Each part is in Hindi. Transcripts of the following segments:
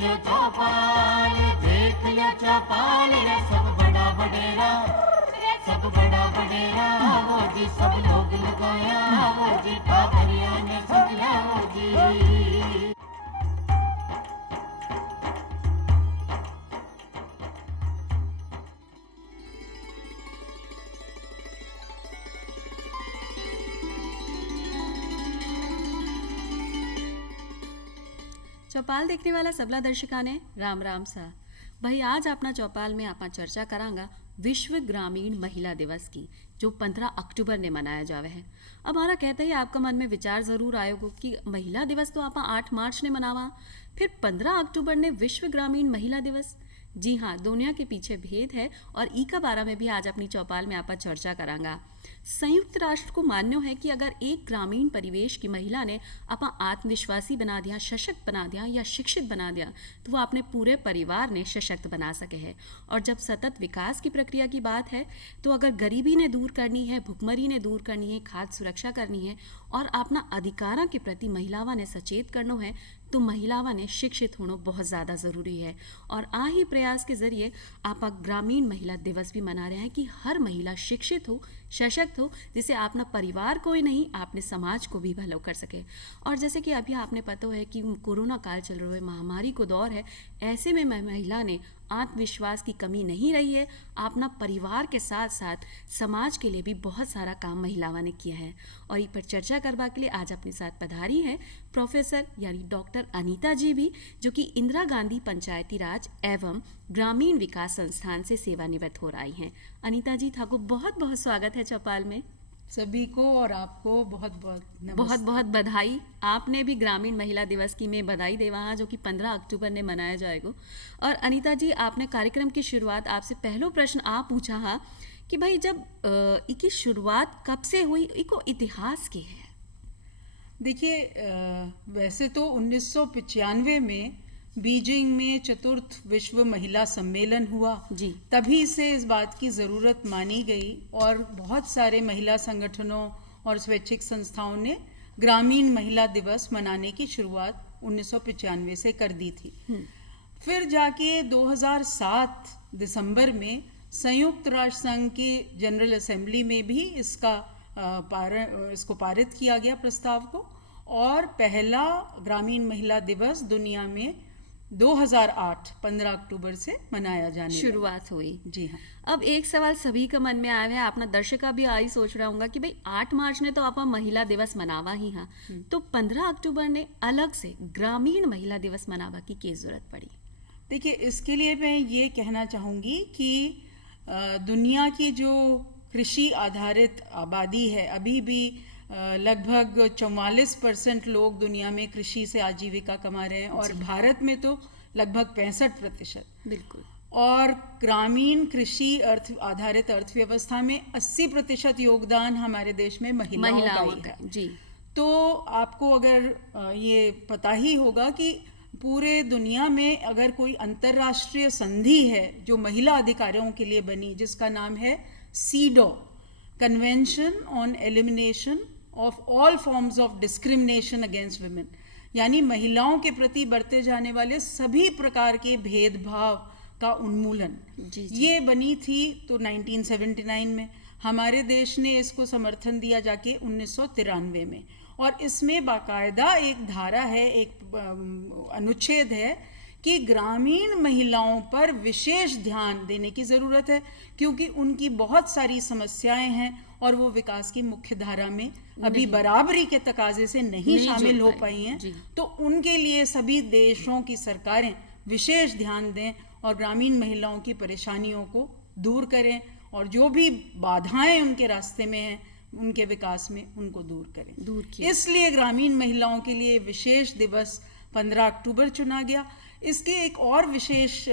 लियो चौपाल, देख लियो चौपाल रे सब बड़ा बडेरा, सब बड़ा बडेरा वो जी सब लोग लगाया वो जी ठाकरिया ने समझा वो जी। चौपाल देखने वाला सबला दर्शकाने राम राम सा। भाई आज अपना चौपाल में आप चर्चा करांगा विश्व ग्रामीण महिला दिवस की, जो 15 अक्टूबर ने मनाया जावे है। अब हमारा कहते ही आपका मन में विचार जरूर आएगा कि महिला दिवस तो आप 8 मार्च ने मनावा, फिर 15 अक्टूबर ने विश्व ग्रामीण महिला दिवस। जी हाँ, दुनिया के पीछे भेद है और ई का बारे में भी आज अपनी चौपाल में आप चर्चा करांगा। संयुक्त राष्ट्र को मान्यो है कि अगर एक ग्रामीण परिवेश की महिला ने अपना आत्मविश्वासी बना दिया, सशक्त बना दिया या शिक्षित बना दिया, तो वो अपने पूरे परिवार ने सशक्त बना सके है। और जब सतत विकास की प्रक्रिया की बात है, तो अगर गरीबी ने दूर करनी है, भुखमरी ने दूर करनी है, खाद्य सुरक्षा करनी है और अपना अधिकारों के प्रति महिलावां ने सचेत करना है, तो महिलावां ने शिक्षित होना बहुत ज़्यादा ज़रूरी है। और आ ही प्रयास के जरिए आप ग्रामीण महिला दिवस भी मना रहे हैं कि हर महिला शिक्षित हो, सशक्त हो, जिससे अपना परिवार को ही नहीं, आपने समाज को भी भलो कर सके। और जैसे कि अभी आपने पता है कि कोरोना काल चल रहा है, महामारी को दौर है, ऐसे में महिला ने आत्मविश्वास की कमी नहीं रही है, अपना परिवार के साथ साथ समाज के लिए भी बहुत सारा काम महिलावां ने किया है। और इस पर चर्चा करवा के लिए आज अपने साथ पधारी हैं प्रोफेसर यानी डॉक्टर अनीता जी भी, जो कि इंदिरा गांधी पंचायती राज एवं ग्रामीण विकास संस्थान से सेवानिवृत्त हो रही हैं। अनीता जी, थाको बहुत बहुत स्वागत है चौपाल में। सभी को और आपको बहुत बहुत नमस्ते। बहुत बहुत बधाई। आपने भी ग्रामीण महिला दिवस की मैं बधाई देवा हाँ, जो कि 15 अक्टूबर ने मनाया जाएगा। और अनीता जी, आपने कार्यक्रम की शुरुआत, आपसे पहलो प्रश्न आप पूछा हा कि भाई जब इसकी शुरुआत कब से हुई, इको इतिहास के है? देखिए, वैसे तो 1995 में बीजिंग में चतुर्थ विश्व महिला सम्मेलन हुआ जी। तभी से इस बात की ज़रूरत मानी गई और बहुत सारे महिला संगठनों और स्वैच्छिक संस्थाओं ने ग्रामीण महिला दिवस मनाने की शुरुआत 1995 से कर दी थी। फिर जाके 2007 दिसंबर में संयुक्त राष्ट्र संघ की जनरल असेंबली में भी इसको पारित किया गया प्रस्ताव को, और पहला ग्रामीण महिला दिवस दुनिया में 2008 15 अक्टूबर से मनाया जाने शुरुआत हुई। जी हाँ। अब एक सवाल सभी का मन में आया है, अपना दर्शका भी आई सोच रहा होगा कि भाई 8 मार्च ने तो आप महिला दिवस मनावा ही हाँ, तो 15 अक्टूबर ने अलग से ग्रामीण महिला दिवस मनावा की क्या जरूरत पड़ी? देखिए, इसके लिए मैं ये कहना चाहूँगी कि दुनिया की जो कृषि आधारित आबादी है, अभी भी लगभग 44% लोग दुनिया में कृषि से आजीविका कमा रहे हैं और भारत में तो लगभग 65%। बिल्कुल। और ग्रामीण कृषि आधारित अर्थव्यवस्था में 80% योगदान हमारे देश में महिलाओं का है। जी। तो आपको अगर ये पता ही होगा कि पूरे दुनिया में अगर कोई अंतर्राष्ट्रीय संधि है जो महिला अधिकारों के लिए बनी, जिसका नाम है CEDAW, convention on elimination of all forms of discrimination against women, यानी महिलाओं के प्रति बरते जाने वाले सभी प्रकार के भेदभाव का उन्मूलन, ये बनी थी तो 1979 में। हमारे देश ने इसको समर्थन दिया जाके 1993 में, और इसमें बाकायदा एक धारा है, एक अनुच्छेद है कि ग्रामीण महिलाओं पर विशेष ध्यान देने की ज़रूरत है, क्योंकि उनकी बहुत सारी समस्याएं हैं और वो विकास की मुख्य धारा में अभी बराबरी के तकाजे से नहीं शामिल हो पाई हैं। तो उनके लिए सभी देशों की सरकारें विशेष ध्यान दें और ग्रामीण महिलाओं की परेशानियों को दूर करें, और जो भी बाधाएं उनके रास्ते में हैं उनके विकास में उनको दूर करें। इसलिए ग्रामीण महिलाओं के लिए विशेष दिवस 15 अक्टूबर चुना गया। इसके एक और विशेष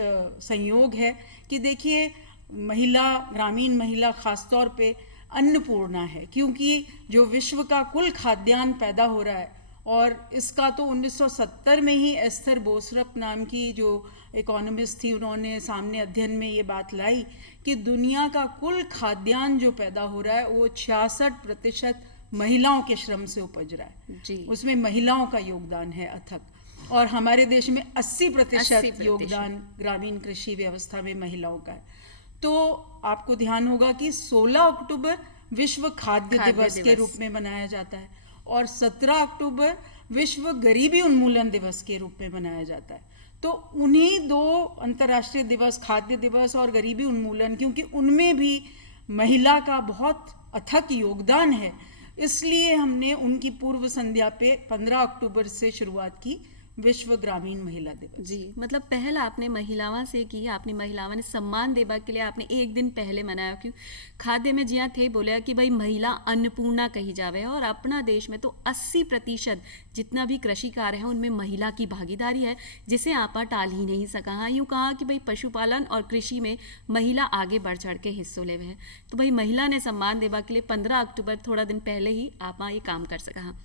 संयोग है कि देखिए, ग्रामीण महिला खासतौर पे अन्नपूर्णा है, क्योंकि जो विश्व का कुल खाद्यान्न पैदा हो रहा है, और इसका तो 1970 में ही एस्थर बोसरप नाम की जो इकोनॉमिस्ट थी, उन्होंने सामने अध्ययन में ये बात लाई कि दुनिया का कुल खाद्यान्न जो पैदा हो रहा है वो 66% महिलाओं के श्रम से उपज रहा है। उसमें महिलाओं का योगदान है अथक। और हमारे देश में 80% 80% योगदान ग्रामीण कृषि व्यवस्था में महिलाओं का है। तो आपको ध्यान होगा कि 16 अक्टूबर विश्व खाद्य दिवस के रूप में मनाया जाता है और 17 अक्टूबर विश्व गरीबी उन्मूलन दिवस के रूप में मनाया जाता है। तो उन्हीं दो अंतर्राष्ट्रीय दिवस, खाद्य दिवस और गरीबी उन्मूलन, क्योंकि उनमें भी महिला का बहुत अथक योगदान है, इसलिए हमने उनकी पूर्व संध्या पे 15 अक्टूबर से शुरुआत की विश्व ग्रामीण महिला दिवस। जी, मतलब पहल आपने महिलावां से की, आपने महिलावां ने सम्मान देवा के लिए आपने एक दिन पहले मनाया। क्यों खाद्य में जिया थे बोले कि भाई महिला अन्नपूर्णा कही जावे, और अपना देश में तो 80% जितना भी कृषि कार्य है उनमें महिला की भागीदारी है, जिसे आपा टाल ही नहीं सका। हाँ, यूँ कहा कि भाई पशुपालन और कृषि में महिला आगे बढ़ चढ़ के हिस्सों ले हैं, तो भाई महिला ने सम्मान देवा के लिए 15 अक्टूबर थोड़ा दिन पहले ही आपा ये काम कर सका। हाँ,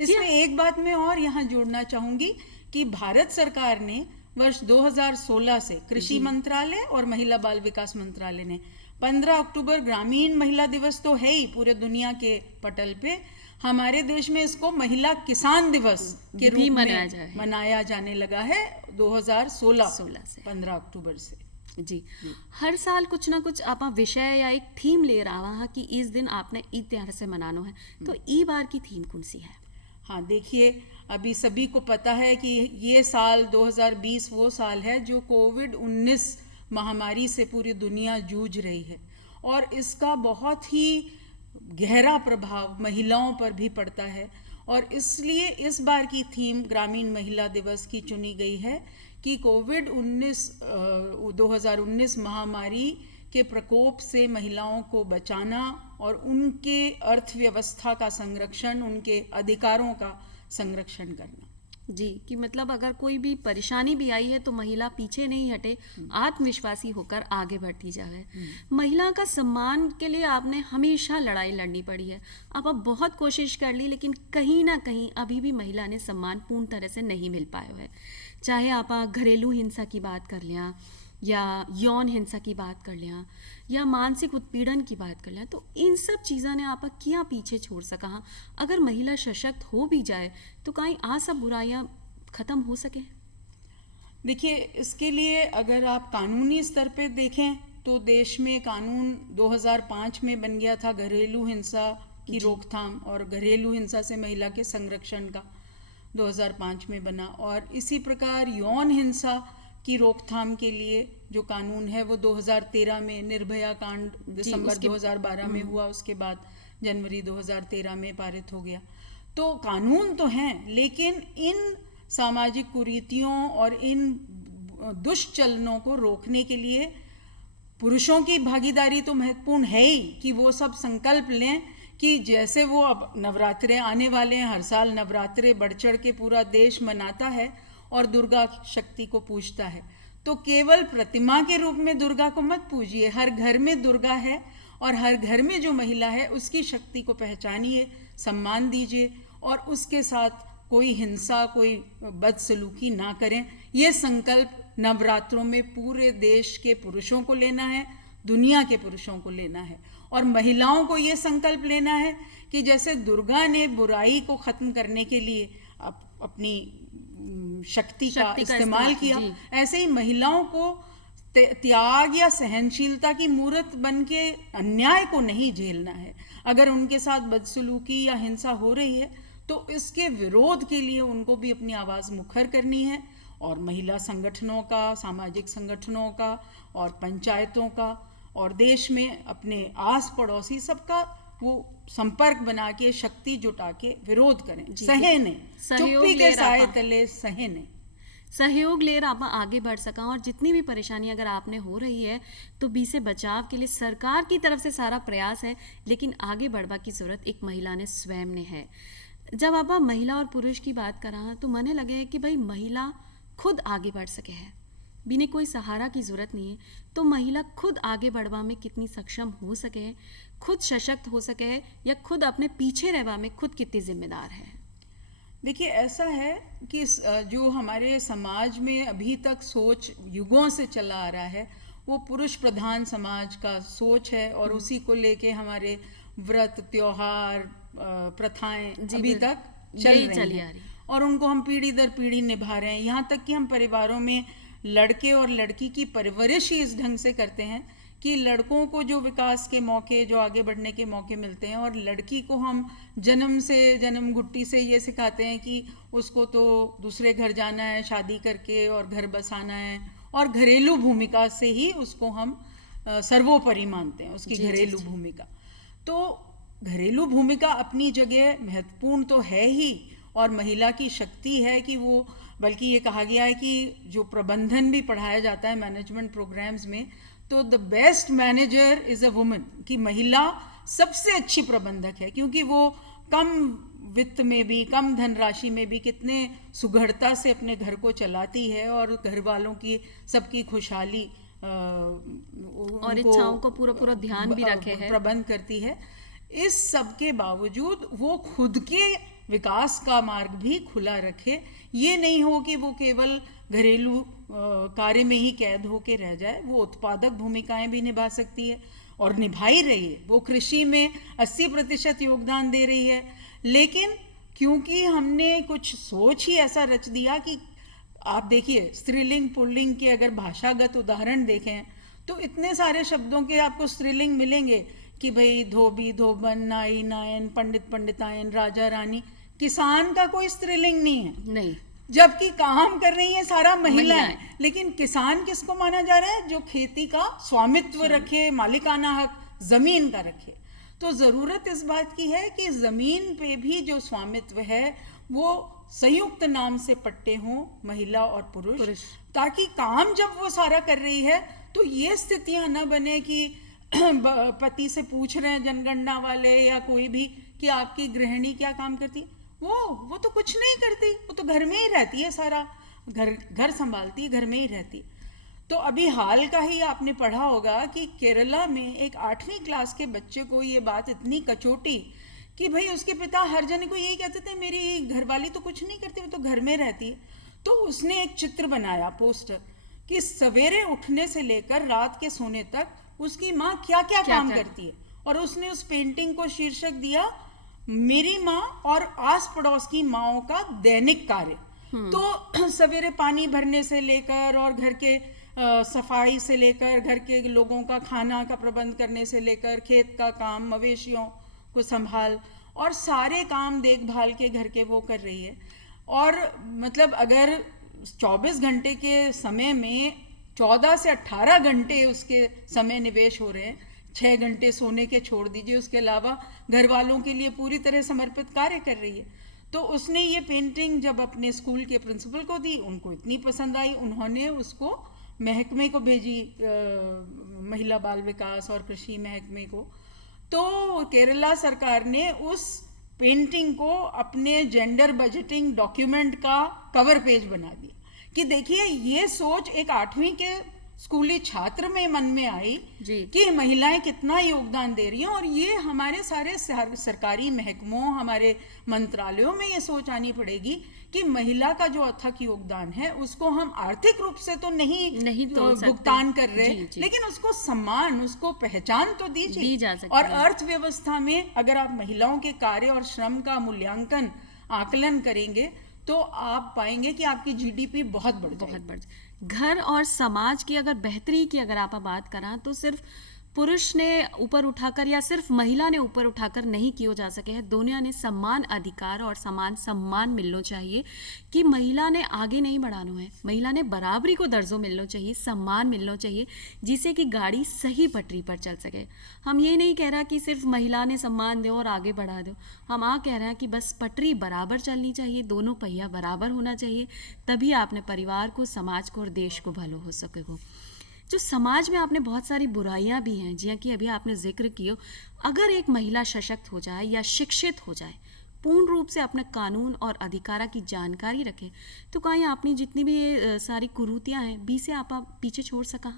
इसमें एक बात मैं और यहाँ जोड़ना चाहूंगी कि भारत सरकार ने वर्ष 2016 से कृषि मंत्रालय और महिला बाल विकास मंत्रालय ने 15 अक्टूबर ग्रामीण महिला दिवस तो है ही पूरे दुनिया के पटल पे, हमारे देश में इसको महिला किसान दिवस के रूप में मनाया जाने लगा है 2016 से 15 अक्टूबर से। जी, हर साल कुछ ना कुछ आप विषय या एक थीम ले रहा है कि इस दिन आपने ई तरह से मनानो है, तो ई बार की थीम कौन सी है? हाँ, देखिए, अभी सभी को पता है कि ये साल 2020 वो साल है जो कोविड-19 महामारी से पूरी दुनिया जूझ रही है, और इसका बहुत ही गहरा प्रभाव महिलाओं पर भी पड़ता है। और इसलिए इस बार की थीम ग्रामीण महिला दिवस की चुनी गई है कि कोविड-19 2019 महामारी के प्रकोप से महिलाओं को बचाना और उनके अर्थव्यवस्था का संरक्षण, उनके अधिकारों का संरक्षण करना। जी, कि मतलब अगर कोई भी परेशानी भी आई है तो महिला पीछे नहीं हटे, आत्मविश्वासी होकर आगे बढ़ती जाए। महिला का सम्मान के लिए आपने हमेशा लड़ाई लड़नी पड़ी है, आप बहुत कोशिश कर ली, लेकिन कहीं ना कहीं अभी भी महिला ने सम्मान पूर्ण तरह से नहीं मिल पाया है। चाहे आप घरेलू हिंसा की बात कर लें, या यौन हिंसा की बात कर लें, या मानसिक उत्पीड़न की बात कर लें, तो इन सब चीज़ों ने आप क्या पीछे छोड़ सका। हाँ, अगर महिला सशक्त हो भी जाए तो कहीं आ सब बुराइयां ख़त्म हो सके। देखिए, इसके लिए अगर आप कानूनी स्तर पे देखें तो देश में कानून 2005 में बन गया था घरेलू हिंसा की रोकथाम और घरेलू हिंसा से महिला के संरक्षण का 2005 में बना, और इसी प्रकार यौन हिंसा की रोकथाम के लिए जो कानून है वो 2013 में निर्भया कांड दिसंबर 2012 में हुआ, उसके बाद जनवरी 2013 में पारित हो गया। तो कानून तो हैं, लेकिन इन सामाजिक कुरीतियों और इन दुष्चलनों को रोकने के लिए पुरुषों की भागीदारी तो महत्वपूर्ण है ही, कि वो सब संकल्प लें कि जैसे वो अब नवरात्रे आने वाले हैं, हर साल नवरात्रे बढ़ चढ़ के पूरा देश मनाता है और दुर्गा शक्ति को पूजता है, तो केवल प्रतिमा के रूप में दुर्गा को मत पूजिए। हर घर में दुर्गा है और हर घर में जो महिला है उसकी शक्ति को पहचानिए, सम्मान दीजिए और उसके साथ कोई हिंसा, कोई बदसलूकी ना करें। ये संकल्प नवरात्रों में पूरे देश के पुरुषों को लेना है, दुनिया के पुरुषों को लेना है, और महिलाओं को ये संकल्प लेना है कि जैसे दुर्गा ने बुराई को ख़त्म करने के लिए अपनी शक्ति का इस्तेमाल किया, ऐसे ही महिलाओं को त्याग या सहनशीलता की मूर्त बन के अन्याय को नहीं झेलना है। अगर उनके साथ बदसलूकी या हिंसा हो रही है तो इसके विरोध के लिए उनको भी अपनी आवाज़ मुखर करनी है, और महिला संगठनों का, सामाजिक संगठनों का और पंचायतों का और देश में अपने आस पड़ोसी सबका वो संपर्क बना के, शक्ति जुटा के विरोध करें, सहेने, चुप्पी के साए तले सहेने, सहयोग ले आप आगे बढ़ सका। और जितनी भी परेशानी अगर आपने हो रही है तो बी से बचाव के लिए सरकार की तरफ से सारा प्रयास है, लेकिन आगे बढ़वा की जरूरत एक महिला ने स्वयं ने है। जब आप महिला और पुरुष की बात करा तो मने लगे कि भाई महिला खुद आगे बढ़ सके है, बिना कोई सहारा की ज़रूरत नहीं है, तो महिला खुद आगे बढ़वा में कितनी सक्षम हो सके है, खुद सशक्त हो सके है, या खुद अपने पीछे रहवा में खुद कितनी जिम्मेदार है। देखिए, ऐसा है कि जो हमारे समाज में अभी तक सोच युगों से चला आ रहा है वो पुरुष प्रधान समाज का सोच है, और उसी को लेके हमारे व्रत, त्योहार, प्रथाएं अभी तक चली आ रही। और उनको हम पीढ़ी दर पीढ़ी निभा रहे हैं। यहाँ तक कि हम परिवारों में लड़के और लड़की की परवरिश ही इस ढंग से करते हैं कि लड़कों को जो विकास के मौके, जो आगे बढ़ने के मौके मिलते हैं, और लड़की को हम जन्म घुट्टी से ये सिखाते हैं कि उसको तो दूसरे घर जाना है शादी करके और घर बसाना है, और घरेलू भूमिका से ही उसको हम सर्वोपरि मानते हैं, उसकी घरेलू भूमिका। तो घरेलू भूमिका अपनी जगह महत्वपूर्ण तो है ही, और महिला की शक्ति है कि वो, बल्कि ये कहा गया है कि जो प्रबंधन भी पढ़ाया जाता है मैनेजमेंट प्रोग्राम्स में, तो the best manager is a woman, कि महिला सबसे अच्छी प्रबंधक है, क्योंकि वो कम वित्त में भी, कम धनराशि में भी कितने सुघड़ता से अपने घर को चलाती है और घर वालों की सबकी खुशहाली और इच्छाओं को पूरा ध्यान भी रखे है, प्रबंध करती है। इस सब के बावजूद वो खुद के विकास का मार्ग भी खुला रखे। ये नहीं हो कि वो केवल घरेलू कार्य में ही कैद होके रह जाए, वो उत्पादक भूमिकाएं भी निभा सकती है और निभा ही रही है। वो कृषि में 80% योगदान दे रही है, लेकिन क्योंकि हमने कुछ सोच ही ऐसा रच दिया कि आप देखिए स्त्रीलिंग पुल्लिंग के अगर भाषागत उदाहरण देखें तो इतने सारे शब्दों के आपको स्त्रीलिंग मिलेंगे कि भाई धोबी धोबन, नाई नायन, पंडित पंडितायन, राजा रानी। किसान का कोई स्त्रीलिंग नहीं है, नहीं, जबकि काम कर रही है सारा महिलाएं। लेकिन किसान किसको माना जा रहा है? जो खेती का स्वामित्व रखे, मालिकाना हक जमीन का रखे। तो जरूरत इस बात की है कि जमीन पे भी जो स्वामित्व है वो संयुक्त नाम से पट्टे हों, महिला और पुरुष, ताकि काम जब वो सारा कर रही है तो ये स्थितियां न बने कि पति से पूछ रहे हैं जनगणना वाले या कोई भी कि आपकी गृहिणी क्या काम करती है। वो तो कुछ नहीं करती, वो तो घर में ही रहती है, सारा घर संभालती है, घर में ही रहती है। तो अभी हाल का ही आपने पढ़ा होगा कि केरला में एक 8वीं क्लास के बच्चे को ये बात इतनी कचोटी कि भाई उसके पिता हर जने को यही कहते थे मेरी घरवाली तो कुछ नहीं करती, वो तो घर में रहती है। तो उसने एक चित्र बनाया, पोस्टर, कि सवेरे उठने से लेकर रात के सोने तक उसकी माँ क्या क्या काम करती है, और उसने उस पेंटिंग को शीर्षक दिया मेरी माँ और आस पड़ोस की माँओं का दैनिक कार्य। तो सवेरे पानी भरने से लेकर और घर के सफाई से लेकर, घर के लोगों का खाना का प्रबंध करने से लेकर, खेत का काम, मवेशियों को संभाल, और सारे काम देखभाल के घर के वो कर रही है। और मतलब अगर 24 घंटे के समय में 14 से 18 घंटे उसके समय निवेश हो रहे हैं, 6 घंटे सोने के छोड़ दीजिए, उसके अलावा घर वालों के लिए पूरी तरह समर्पित कार्य कर रही है। तो उसने ये पेंटिंग जब अपने स्कूल के प्रिंसिपल को दी, उनको इतनी पसंद आई, उन्होंने उसको महकमे को भेजी, महिला बाल विकास और कृषि महकमे को। तो केरला सरकार ने उस पेंटिंग को अपने जेंडर बजटिंग डॉक्यूमेंट का कवर पेज बना दिया कि देखिए ये सोच एक 8वीं के स्कूली छात्र में मन में आई कि महिलाएं कितना योगदान दे रही हैं। और ये हमारे सारे सरकारी महकमों, हमारे मंत्रालयों में ये सोच आनी पड़ेगी कि महिला का जो अथक योगदान है उसको हम आर्थिक रूप से तो नहीं भुगतान कर रहे, लेकिन उसको सम्मान, उसको पहचान तो दी जा सकती है। और अर्थव्यवस्था में अगर आप महिलाओं के कार्य और श्रम का मूल्यांकन, आकलन करेंगे तो आप पाएंगे कि आपकी जीडीपी बहुत बढ़ जाए। घर और समाज की अगर बेहतरी की अगर आप बात करें तो सिर्फ पुरुष ने ऊपर उठाकर या सिर्फ महिला ने ऊपर उठाकर नहीं किया जा सके है। दोनों ने समान अधिकार और समान सम्मान मिलना चाहिए कि महिला ने आगे नहीं बढ़ाना है, महिला ने बराबरी को दर्जों मिलना चाहिए, सम्मान मिलना चाहिए, जिससे कि गाड़ी सही पटरी पर चल सके। हम ये नहीं कह रहा कि सिर्फ महिला ने सम्मान दो और आगे बढ़ा दो, हम कह रहे हैं कि बस पटरी बराबर चलनी चाहिए, दोनों पहिया बराबर होना चाहिए, तभी आपने परिवार को, समाज को और देश को भलो हो सकेगा। जो समाज में आपने बहुत सारी बुराइयां भी हैं, जिया कि अभी आपने जिक्र किया, अगर एक महिला सशक्त हो जाए या शिक्षित हो जाए, पूर्ण रूप से अपने कानून और अधिकारा की जानकारी रखे, तो कहीं आपने जितनी भी ये सारी कुरीतियां हैं बी से आप पीछे छोड़ सका।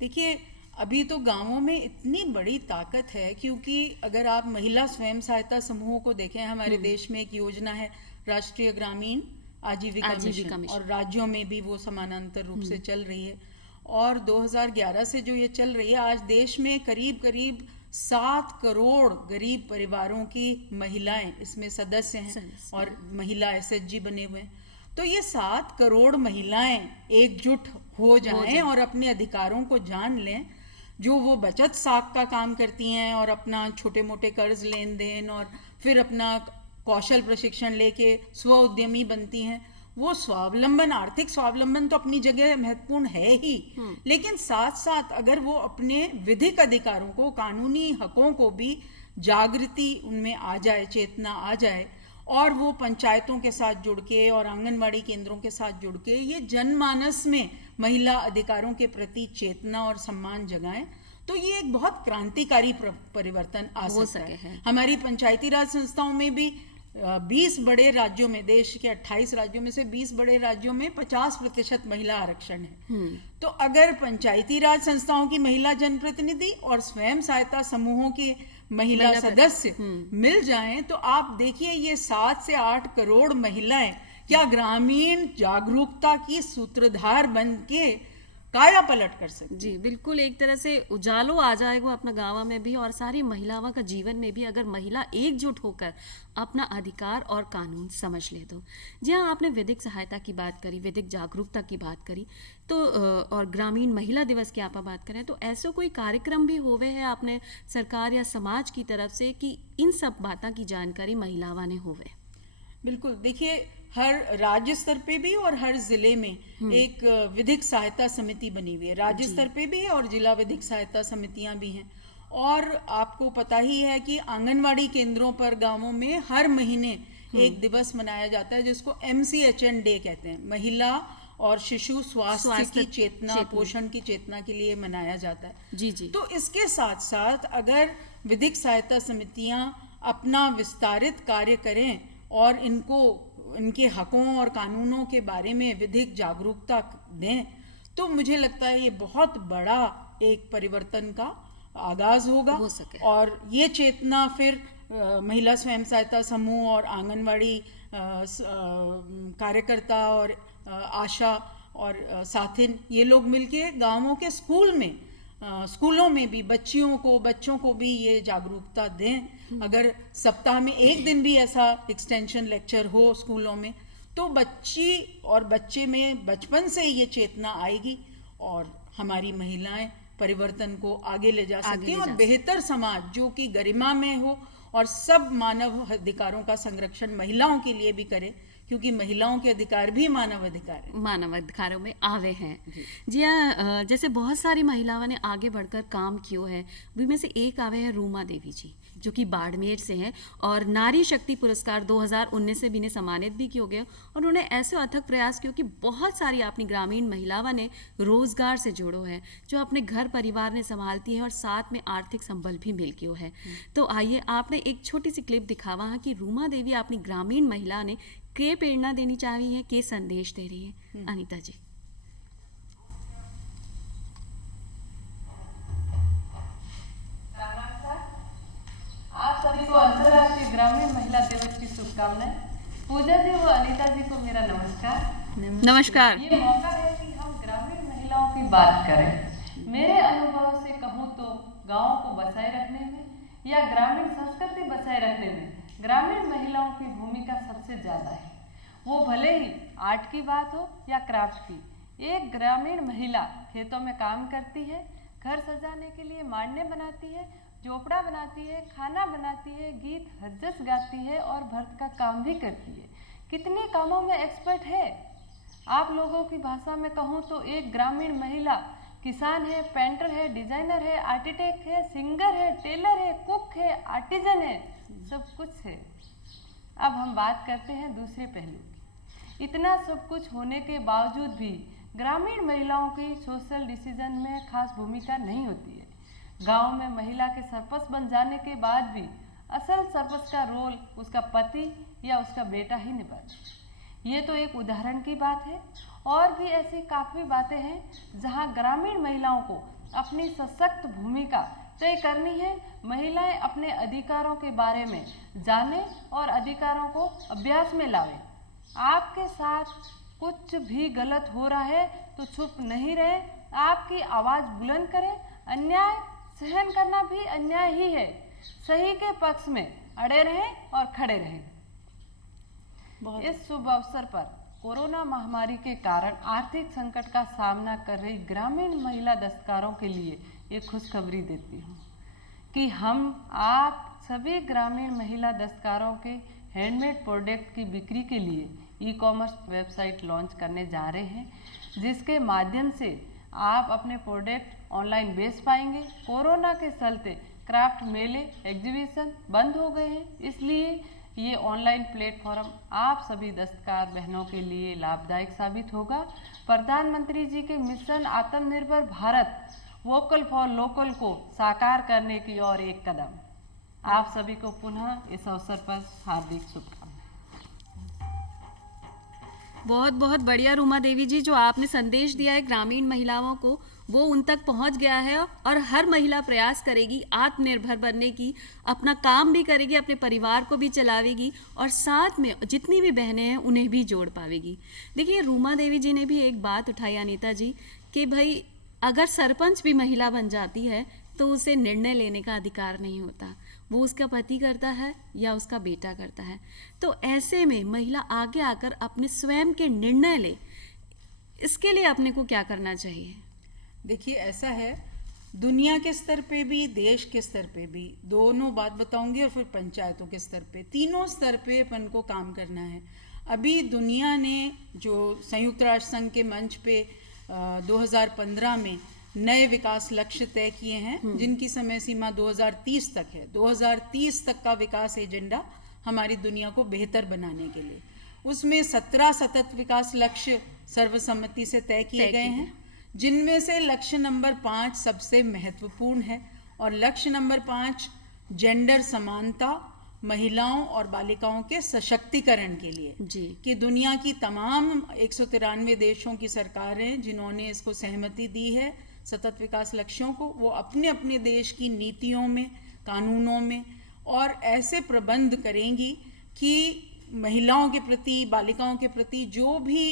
देखिए अभी तो गांवों में इतनी बड़ी ताकत है, क्योंकि अगर आप महिला स्वयं सहायता समूहों को देखें, हमारे देश में एक योजना है राष्ट्रीय ग्रामीण आजीविका मिशन, और राज्यों में भी वो समानांतर रूप से चल रही है। और 2011 से जो ये चल रही है, आज देश में करीब करीब 7 करोड़ गरीब परिवारों की महिलाएं इसमें सदस्य हैं और महिला एसएचजी बने हुए हैं। तो ये 7 करोड़ महिलाएं एकजुट हो जाएं और अपने अधिकारों को जान लें, जो वो बचत साख का काम करती हैं और अपना छोटे मोटे कर्ज लेन देन और फिर अपना कौशल प्रशिक्षण लेके स्व उद्यमी बनती हैं, वो स्वावलंबन, आर्थिक स्वावलंबन तो अपनी जगह महत्वपूर्ण है ही, लेकिन साथ साथ अगर वो अपने विधिक अधिकारों को, कानूनी हकों को भी जागृति उनमें आ जाए, चेतना आ जाए, और वो पंचायतों के साथ जुड़ के और आंगनवाड़ी केंद्रों के साथ जुड़ के ये जनमानस में महिला अधिकारों के प्रति चेतना और सम्मान जगाएं, तो ये एक बहुत क्रांतिकारी परिवर्तन आ सकता है। हमारी पंचायती राज संस्थाओं में भी 20 बड़े राज्यों में, देश के 28 राज्यों में से 20 बड़े राज्यों में 50% महिला आरक्षण है। तो अगर पंचायती राज संस्थाओं की महिला जनप्रतिनिधि और स्वयं सहायता समूहों की महिला सदस्य मिल जाएं, तो आप देखिए ये 7 से 8 करोड़ महिलाएं क्या ग्रामीण जागरूकता की सूत्रधार बन के काया पलट कर सकती। जी बिल्कुल, एक तरह से उजालो आ जाएगा अपना गाँव में भी और सारी महिलाओं का जीवन में भी, अगर महिला एकजुट होकर अपना अधिकार और कानून समझ ले तो। जी हाँ, आपने विधिक सहायता की बात करी, विधिक जागरूकता की बात करी, तो और ग्रामीण महिला दिवस की आप बात करें, तो ऐसा कोई कार्यक्रम भी होवे है आपने सरकार या समाज की तरफ से कि इन सब बातों की जानकारी महिलावां ने होवे? बिल्कुल, देखिए हर राज्य स्तर पे भी और हर जिले में एक विधिक सहायता समिति बनी हुई है। राज्य स्तर पे भी है और जिला विधिक सहायता समितियां भी हैं। और आपको पता ही है कि आंगनवाड़ी केंद्रों पर गांवों में हर महीने एक दिवस मनाया जाता है जिसको MCHN डे कहते हैं, महिला और शिशु स्वास्थ्य की चेतना, पोषण की चेतना के लिए मनाया जाता है। जी जी। तो इसके साथ साथ अगर विधिक सहायता समितियां अपना विस्तारित कार्य करें और इनके हकों और कानूनों के बारे में विधिक जागरूकता दें, तो मुझे लगता है ये बहुत बड़ा एक परिवर्तन का आगाज होगा। हो सके। और ये चेतना फिर महिला स्वयं सहायता समूह और आंगनवाड़ी कार्यकर्ता और आशा और साथिन, ये लोग मिलके गांवों के स्कूलों में भी बच्चों को भी ये जागरूकता दें। अगर सप्ताह में एक दिन भी ऐसा एक्सटेंशन लेक्चर हो स्कूलों में, तो बच्चे में बचपन से ये चेतना आएगी और हमारी महिलाएं परिवर्तन को आगे ले जा सकती हैं और बेहतर समाज जो कि गरिमा में हो और सब मानव अधिकारों का संरक्षण महिलाओं के लिए भी करे, क्योंकि महिलाओं के अधिकार भी मानव अधिकारों में आवे हैं। जी हाँ, जैसे बहुत सारी महिलाओं ने आगे बढ़कर काम किया है, वी में से एक आवे है रूमा देवी जी, जो कि बाड़मेर से हैं और नारी शक्ति पुरस्कार 2019 से भी ने सम्मानित भी किया गया। और उन्होंने ऐसे अथक प्रयास किया कि बहुत सारी अपनी ग्रामीण महिलाओं ने रोजगार से जोड़ो है, जो अपने घर परिवार ने संभालती है और साथ में आर्थिक संबल भी मिल गया है। तो आइए आपने एक छोटी सी क्लिप दिखावा है कि रूमा देवी अपनी ग्रामीण महिला ने के प्रेरणा देनी चाह रही है, के संदेश दे रही है। अनीता जी। आप सभी को अंतर्राष्ट्रीय ग्रामीण महिला दिवस की शुभकामनाएं। पूजा जी व अनीता जी को मेरा नमस्कार। नमस्कार। ये मौका है कि हम ग्रामीण महिलाओं की बात करें। मेरे अनुभव से कहूँ तो गाँव को बचाए रखने में या ग्रामीण संस्कृति बचाए रखने में ग्रामीण महिलाओं की भूमिका सबसे ज़्यादा है। वो भले ही आर्ट की बात हो या क्राफ्ट की। एक ग्रामीण महिला खेतों में काम करती है, घर सजाने के लिए मांडने बनाती है, झोपड़ा बनाती है, खाना बनाती है, गीत हज्जस गाती है और भर्त का काम भी करती है। कितने कामों में एक्सपर्ट है। आप लोगों की भाषा में कहूँ तो एक ग्रामीण महिला किसान है, पेंटर है, डिजाइनर है, आर्किटेक्ट है, सिंगर है, टेलर है, कुक है, आर्टिजन है, सब कुछ है। अब हम बात करते हैं दूसरे पहलू की। इतना सब कुछ होने के बावजूद भी ग्रामीण महिलाओं की सोशल डिसीजन में खास भूमिका नहीं होती है। गांव में महिला के सरपंच बन जाने के बाद भी असल सरपंच का रोल उसका पति या उसका बेटा ही निभाता है। ये तो एक उदाहरण की बात है, और भी ऐसी काफ़ी बातें हैं जहां ग्रामीण महिलाओं को अपनी सशक्त भूमिका तय करनी है। महिलाएं अपने अधिकारों के बारे में जाने और अधिकारों को अभ्यास में लावें। आपके साथ कुछ भी गलत हो रहा है तो चुप नहीं रहे, आपकी आवाज़ बुलंद करें। अन्याय सहन करना भी अन्याय ही है। सही के पक्ष में अड़े रहें और खड़े रहें। इस शुभ अवसर पर कोरोना महामारी के कारण आर्थिक संकट का सामना कर रही ग्रामीण महिला दस्तकारों के लिए एक खुशखबरी देती हूँ कि हम आप सभी ग्रामीण महिला दस्तकारों के हैंडमेड प्रोडक्ट की बिक्री के लिए ई-कॉमर्स वेबसाइट लॉन्च करने जा रहे हैं, जिसके माध्यम से आप अपने प्रोडक्ट ऑनलाइन बेच पाएंगे। कोरोना के चलते क्राफ्ट मेले एग्जीबिशन बंद हो गए हैं, इसलिए ये ऑनलाइन प्लेटफॉर्म आप सभी दस्तकार बहनों के लिए लाभदायक साबित होगा। प्रधानमंत्री जी के मिशन आत्मनिर्भर भारत वोकल फॉर लोकल को साकार करने की ओर एक कदम। आप सभी को पुनः इस अवसर पर हार्दिक शुभकामनाएं। बहुत बहुत बढ़िया रूमा देवी जी, जो आपने संदेश दिया है ग्रामीण महिलाओं को, वो उन तक पहुंच गया है और हर महिला प्रयास करेगी आत्मनिर्भर बनने की, अपना काम भी करेगी, अपने परिवार को भी चलावेगी और साथ में जितनी भी बहनें हैं उन्हें भी जोड़ पावेगी। देखिए, रूमा देवी जी ने भी एक बात उठाई अनीता जी कि भाई अगर सरपंच भी महिला बन जाती है तो उसे निर्णय लेने का अधिकार नहीं होता, वो उसका पति करता है या उसका बेटा करता है। तो ऐसे में महिला आगे आकर अपने स्वयं के निर्णय ले, इसके लिए अपने को क्या करना चाहिए? देखिए, ऐसा है, दुनिया के स्तर पे भी देश के स्तर पे भी, दोनों बात बताऊंगी और फिर पंचायतों के स्तर पे, तीनों स्तर पे अपन को काम करना है। अभी दुनिया ने जो संयुक्त राष्ट्र संघ के मंच पे 2015 में नए विकास लक्ष्य तय किए हैं, जिनकी समय सीमा 2030 तक है। 2030 तक का विकास एजेंडा हमारी दुनिया को बेहतर बनाने के लिए, उसमें 17 सतत विकास लक्ष्य सर्वसम्मति से तय किए गए हैं, जिनमें से लक्ष्य नंबर 5 सबसे महत्वपूर्ण है। और लक्ष्य नंबर 5 जेंडर समानता, महिलाओं और बालिकाओं के सशक्तिकरण के लिए जी। कि दुनिया की तमाम 193 देशों की सरकारें जिन्होंने इसको सहमति दी है सतत विकास लक्ष्यों को, वो अपने अपने देश की नीतियों में, कानूनों में और ऐसे प्रबंध करेंगी कि महिलाओं के प्रति, बालिकाओं के प्रति जो भी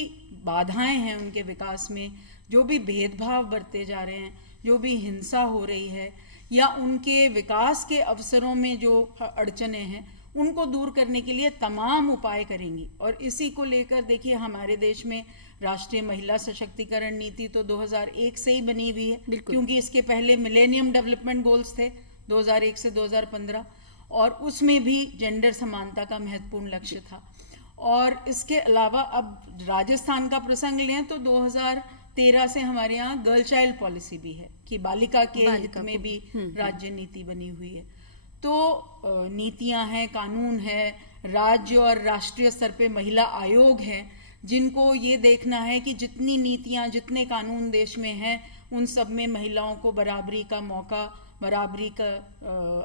बाधाएं हैं उनके विकास में, जो भी भेदभाव बरते जा रहे हैं, जो भी हिंसा हो रही है या उनके विकास के अवसरों में जो अड़चने हैं, उनको दूर करने के लिए तमाम उपाय करेंगी। और इसी को लेकर देखिए, हमारे देश में राष्ट्रीय महिला सशक्तिकरण नीति तो 2001 से ही बनी हुई है, क्योंकि इसके पहले मिलेनियम डेवलपमेंट गोल्स थे 2001 से 2015, और उसमें भी जेंडर समानता का महत्वपूर्ण लक्ष्य था। और इसके अलावा अब राजस्थान का प्रसंग लें तो 2013 से हमारे यहाँ गर्ल चाइल्ड पॉलिसी भी है कि बालिका के हित में भी राज्य नीति बनी हुई है। तो नीतियां हैं, कानून है, राज्य और राष्ट्रीय स्तर पे महिला आयोग हैं, जिनको ये देखना है कि जितनी नीतियां, जितने कानून देश में हैं, उन सब में महिलाओं को बराबरी का मौका, बराबरी का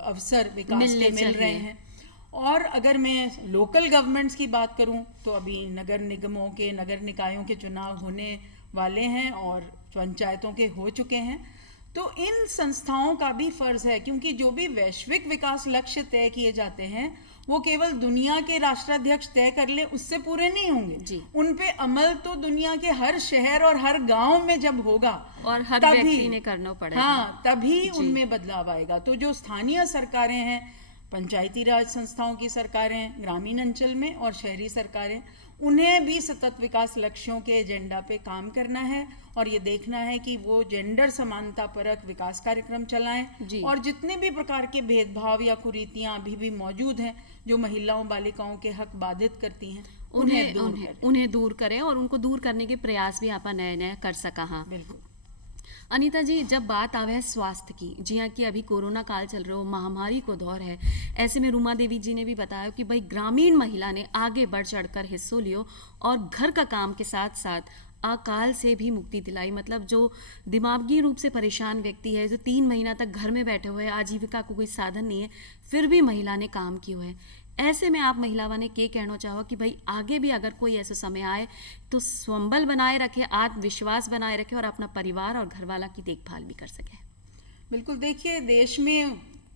अवसर विकास के मिल रहे हैं। और अगर मैं लोकल गवर्नमेंट्स की बात करूं तो अभी नगर निगमों के, नगर निकायों के चुनाव होने वाले हैं और पंचायतों के हो चुके हैं। तो इन संस्थाओं का भी फर्ज है, क्योंकि जो भी वैश्विक विकास लक्ष्य तय किए जाते हैं वो केवल दुनिया के राष्ट्राध्यक्ष तय कर ले उससे पूरे नहीं होंगे। उन पे अमल तो दुनिया के हर शहर और हर गांव में जब होगा और हर व्यक्ति ने करना पड़ेगा, हाँ, तभी उनमें बदलाव आएगा। तो जो स्थानीय सरकारें हैं, पंचायती राज संस्थाओं की सरकारें ग्रामीण अंचल में और शहरी सरकारें, उन्हें भी सतत विकास लक्ष्यों के एजेंडा पे काम करना है और ये देखना है कि वो जेंडर समानता परक विकास कार्यक्रम चलाएं और जितने भी प्रकार के भेदभाव या कुरीतियां अभी भी मौजूद हैं जो महिलाओं, बालिकाओं के हक बाधित करती हैं, उन्हें दूर करें और उनको दूर करने के प्रयास भी आप नए नए कर सका। हाँ, बिल्कुल। अनीता जी, जब बात आवे है स्वास्थ्य की, जी हाँ, कि अभी कोरोना काल चल रहा हो, महामारी को दौर है, ऐसे में रूमा देवी जी ने भी बताया कि भाई ग्रामीण महिला ने आगे बढ़ चढ़कर हिस्सों लियो और घर का काम के साथ साथ अकाल से भी मुक्ति दिलाई। मतलब जो दिमागी रूप से परेशान व्यक्ति है, जो 3 महीना तक घर में बैठे हुए हैं, आजीविका को कोई साधन नहीं है, फिर भी महिला ने काम किया है। ऐसे में आप महिलाओं ने क्या कहना चाहो कि भाई आगे भी अगर कोई ऐसा समय आए तो स्वंबल बनाए रखे, आत्मविश्वास बनाए रखे और अपना परिवार और घरवाला की देखभाल भी कर सके? बिल्कुल। देखिए, देश में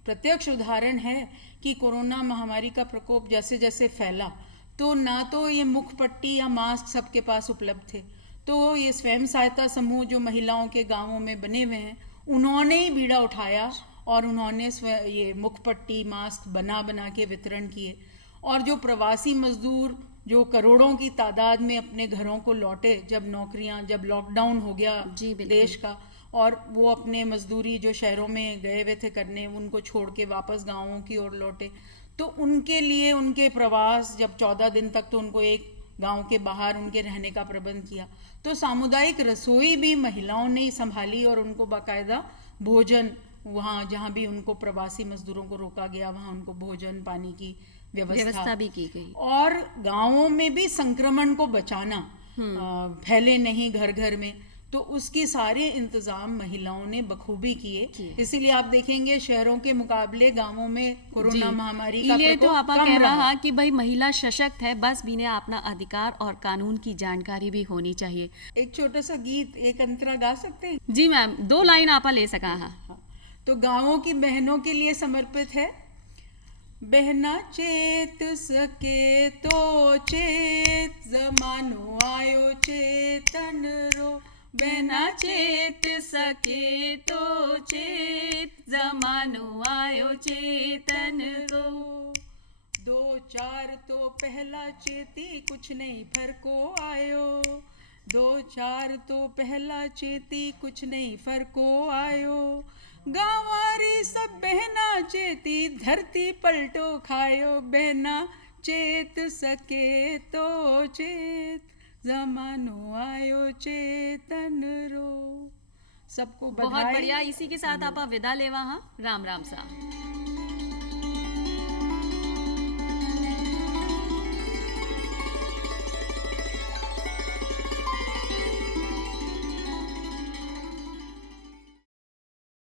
प्रत्यक्ष उदाहरण है कि कोरोना महामारी का प्रकोप जैसे जैसे फैला तो ना तो ये मुख पट्टी या मास्क सबके पास उपलब्ध थे, तो ये स्वयं सहायता समूह जो महिलाओं के गांवों में बने हुए हैं, उन्होंने ही बीड़ा उठाया और उन्होंने ये मुखपट्टी मास्क बना बना के वितरण किए। और जो प्रवासी मजदूर जो करोड़ों की तादाद में अपने घरों को लौटे, जब लॉकडाउन हो गया जी, बिल्कुल। देश का, और वो अपने मजदूरी जो शहरों में गए हुए थे करने, उनको छोड़ के वापस गाँवों की ओर लौटे, तो उनके लिए उनके प्रवास जब 14 दिन तक, तो उनको एक गांव के बाहर उनके रहने का प्रबंध किया। तो सामुदायिक रसोई भी महिलाओं ने ही संभाली और उनको बाकायदा भोजन, वहाँ जहाँ भी उनको प्रवासी मजदूरों को रोका गया वहाँ उनको भोजन पानी की व्यवस्था भी की गई। और गांवों में भी संक्रमण को बचाना, फैले नहीं घर घर में, तो उसकी सारे इंतजाम महिलाओं ने बखूबी किए। इसीलिए आप देखेंगे शहरों के मुकाबले गांवों में कोरोना महामारी का इसीलिए तो प्रकोप आप कम कह रहा। रहा कि भाई महिला सशक्त है, बस बिने अपना अधिकार और कानून की जानकारी भी होनी चाहिए। एक छोटा सा गीत, एक अंतरा गा सकते हैं? जी मैम, 2 लाइन आप ले सका। हाँ, तो गांवों की बहनों के लिए समर्पित है। बहना चेत सके तो चेत, जमानो आयो चेतन रो। बहना चेत सके तो चेत, जमानो आयो चेतन को। 2-4 तो पहला चेती, कुछ नहीं फर्को आयो। 2-4 तो पहला चेती, कुछ नहीं फर्को आयो। गांवारी सब बहना चेती, धरती पलटो खायो। बहना चेत सके तो चेत, जमानो आयो चेतन रो। सबको बहुत बधाई। बढ़िया। इसी के साथ आप विदा लेवा। हाँ, राम राम सा।